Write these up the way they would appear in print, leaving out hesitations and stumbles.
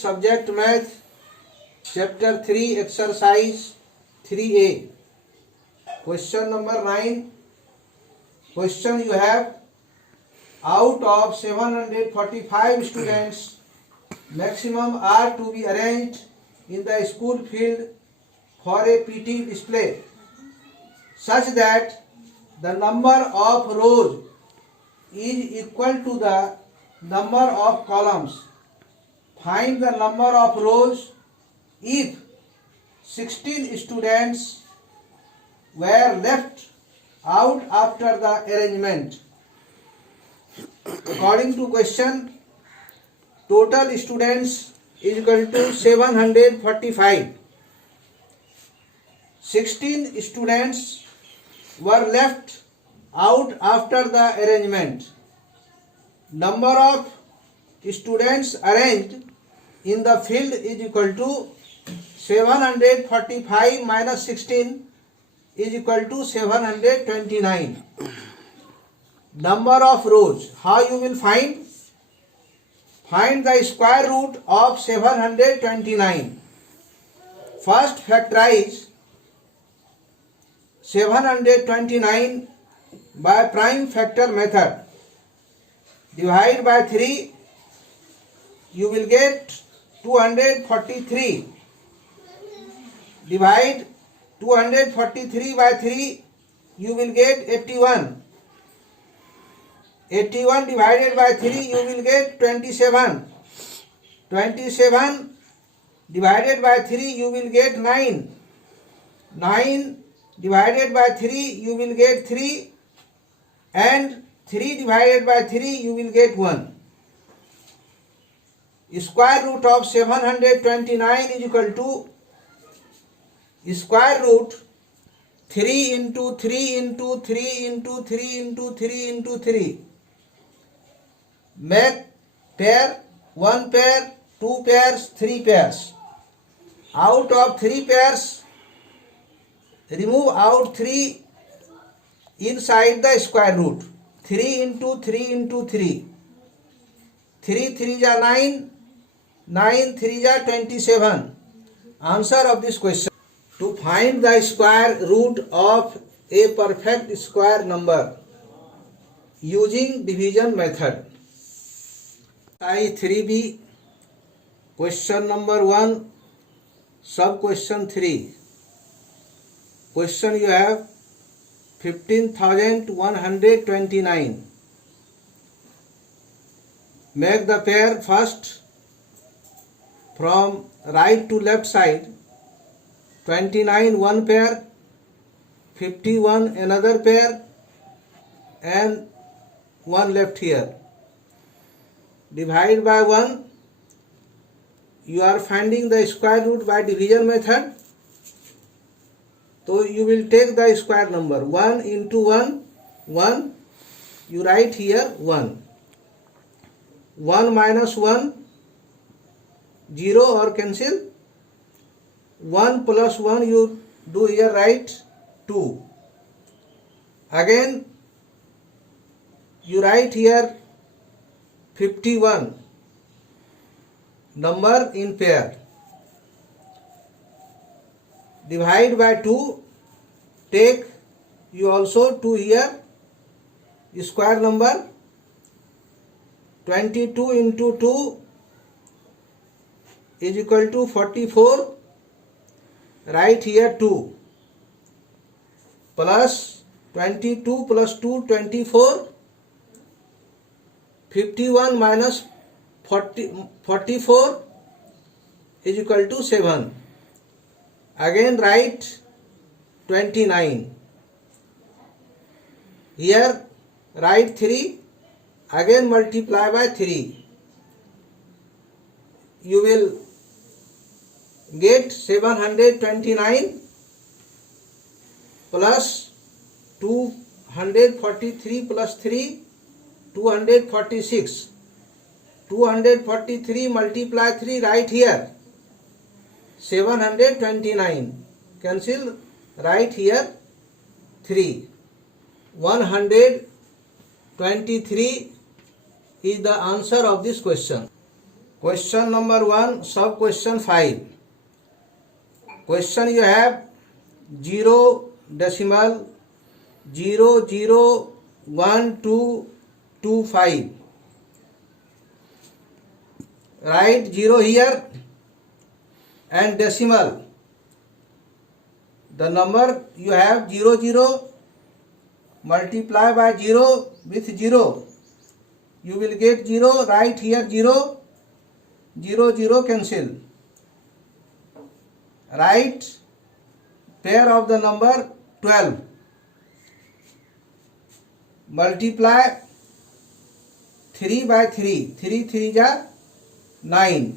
subject math, chapter 3, exercise 3a. Question number 9. Question you have: out of 745 students, maximum are to be arranged in the school field for a PT display such that the number of rows is equal to the number of columns. Find the number of rows if 16 students were left out after the arrangement. According to question, total students is equal to 745. 16 students were left out after the arrangement. Number of students arranged in the field is equal to 745 minus 16 is equal to 729. Number of rows, how you will find? Find the square root of 729. First factorize 729 by prime factor method. Divide by 3, you will get 243. Divide 243 by 3, you will get 81. 81 divided by 3, you will get 27. 27 divided by 3, you will get 9. 9 divided by 3, you will get 3. And 3 divided by 3, you will get 1. Square root of 729 is equal to square root 3 into 3 into 3 into 3 into 3 into 3. Make pair, 1 pair, 2 pairs, 3 pairs. Out of 3 pairs, remove out 3 inside the square root. 3 into 3 into 3. 3 3 ja 9, 9 3 ja 27. Answer of this question. To find the square root of a perfect square number using division method. Exercise 3b, question number 1, sub question 3. Question you have 15,129. Make the pair first from right to left side. 29 one pair, 51 another pair, and 1 left here. Divide by 1. You are finding the square root by division method. So you will take the square number. 1 into 1, 1. You write here 1. 1 minus 1, 0 or cancel. 1 plus 1 you do here, write 2. Again you write here 51. Number in pair. Divide by 2. Take you also 2 here. Square number 22 into 2 is equal to 44. Write here 2. Plus 22 plus 2, 24. 51 minus 44 is equal to 7. Again write 29. Here write 3. Again multiply by 3. You will get 729 plus 243 plus 3, 246. 243 multiply 3, write here 729. Cancel, write here 3. 123 is the answer of this question. Question number 1, sub question 5. Question you have 0.001225. Write 0 here and decimal. The number you have 00, multiply by 0 with 0. You will get 0. Write here 0. 0 cancel. Write pair of the number 12. Multiply 3 by 3. 3 3 ja 9.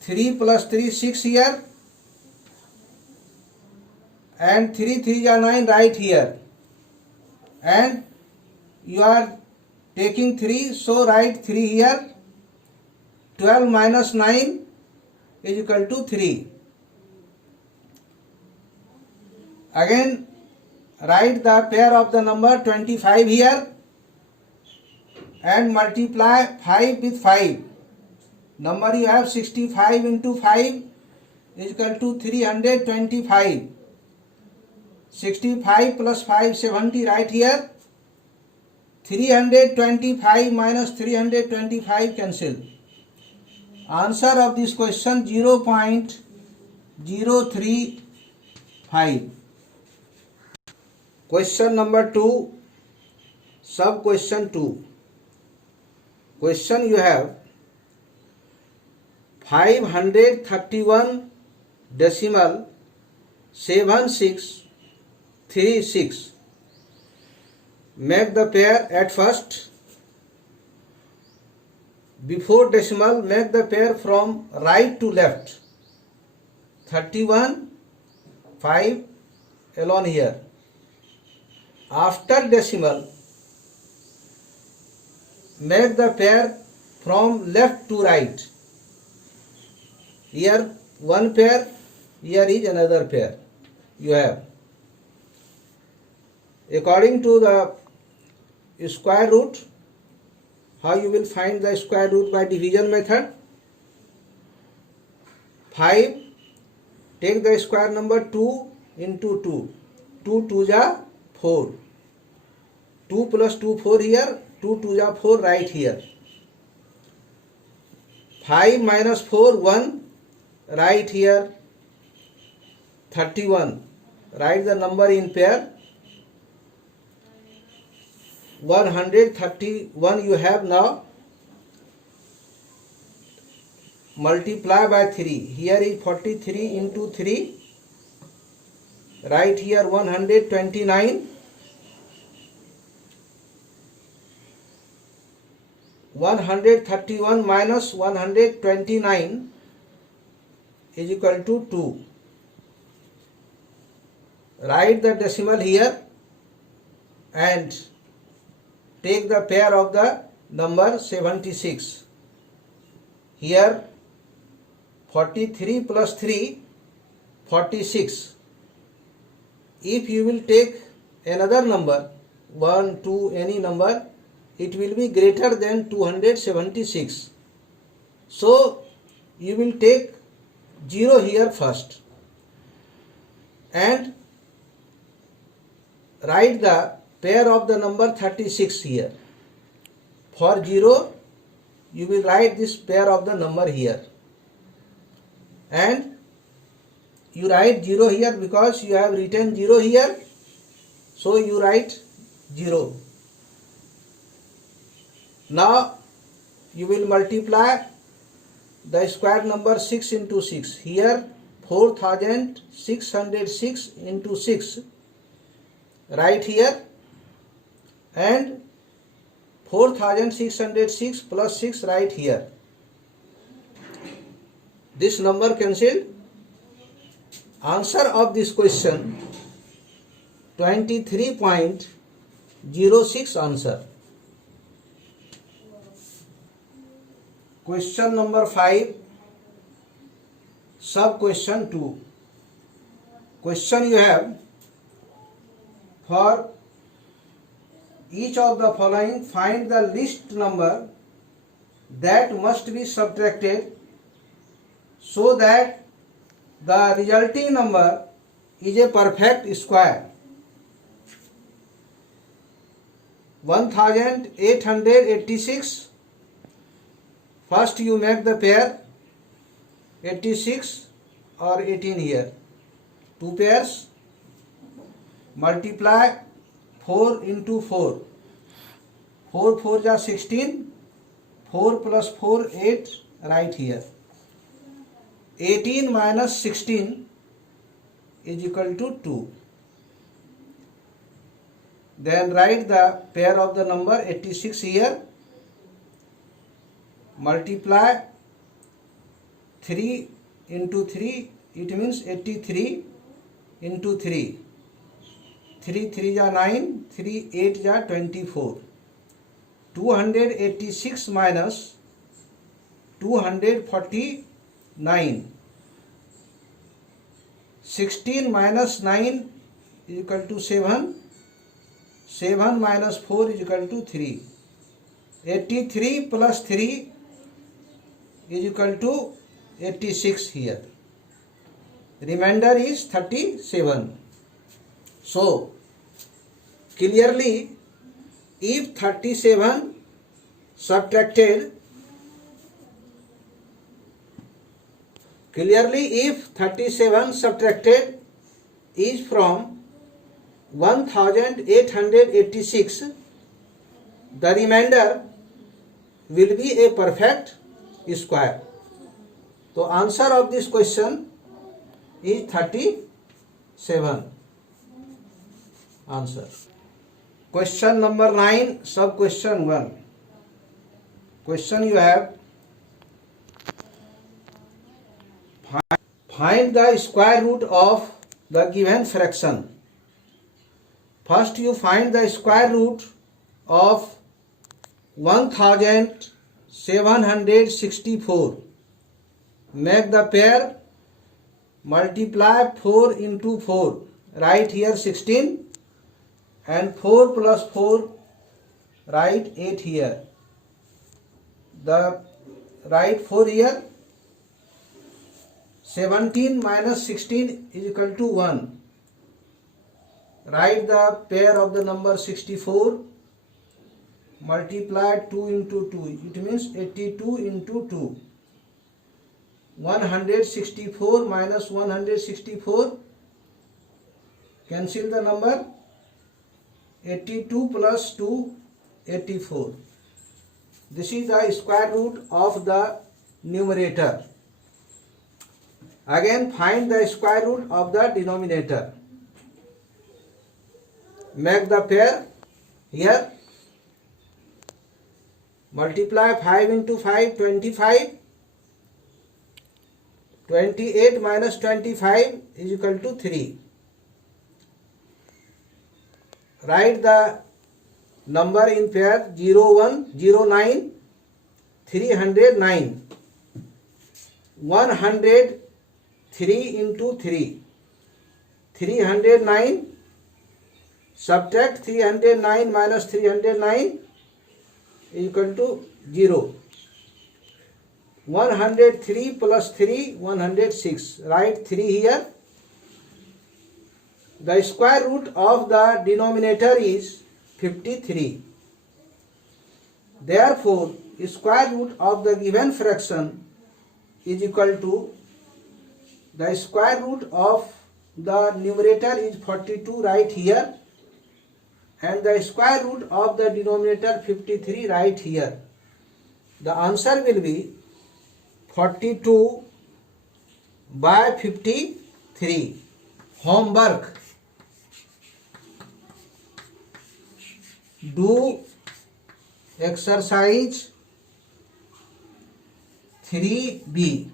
3 plus 3 6 here. And 3 3 ja 9 right here. And you are taking 3, so write 3 here. 12 minus 9 is equal to 3. Again write the pair of the number 25 here and multiply 5 with 5. Number you have 65 into 5 is equal to 325. 65 plus 5 70 right here. 325 minus 325 cancel. Answer of this question 0.035. Question number 2, sub question 2. Question you have 531 decimal 7636. Make the pair at first. Before decimal, make the pair from right to left. 31, 5 alone here. After decimal, make the pair from left to right. Here one pair, here is another pair. You have. According to the square root, how you will find the square root? By division method. 5, take the square number 2 into 2. 2 2 ja 4. 2 plus 2 4 here. 2 2 ja 4 right here. 5 minus 4 1 right here. 31. Write the number in pair. 131 you have now. Multiply by 3. Here is 43 into 3. Right here 129. 131 minus 129 is equal to 2. Write the decimal here and take the pair of the number 76. Here 43 plus 3, 46. If you will take another number, 1, 2, any number, it will be greater than 276. So you will take 0 here first and write the pair of the number 36 here. For 0, you will write this pair of the number here. And you write 0 here because you have written 0 here. So you write 0. Now you will multiply the square number 6 into 6. Here 4606 into 6 right here. And 4606 plus 6 right here. This number cancelled. Answer of this question 23.06 answer. Question number 5, sub question 2. Question you have, for each of the following find the least number that must be subtracted so that the resulting number is a perfect square. 1886. First you make the pair 86 or 18 here. 2 pairs. Multiply 4 into 4. 4 4 is 16. 4 plus 4 8 right here. 18 minus 16 is equal to 2. Then write the pair of the number 86 here. Multiply 3 into 3, it means 83 into 3. 3 3 is 9, 3 8 is 24. 286 minus 249. 16 minus 9 is equal to 7. 7 minus 4 is equal to 3. 83 plus 3 is equal to 86 here. Remainder is 37. So, clearly, if 37 subtracted is from 1886, the remainder will be a perfect square. So answer of this question is 37. Answer. Question number 9, sub question 1. Question you have: find the square root of the given fraction. First you find the square root of 1764. Make the pair, multiply 4 into 4. Write here 16 and 4 plus 4, write 8 here. The write 4 here. 17 minus 16 is equal to 1. Write the pair of the number 64. Multiply 2 into 2. It means 82 into 2. 164 minus 164. Cancel the number. 82 plus 2, 84. This is the square root of the numerator. Again find the square root of the denominator. Make the pair here. Multiply 5 into 5, 25. 28 minus 25 is equal to 3. Write the number in pair 01, 09, 309. 103 into 3. 309. Subtract 309 minus 309 is equal to 0. 103 plus 3, 106. Write 3 here. The square root of the denominator is 53. Therefore, square root of the given fraction is equal to the square root of the numerator is 42 right here, and the square root of the denominator 53 right here. The answer will be 42 by 53. Homework: do exercise 3B.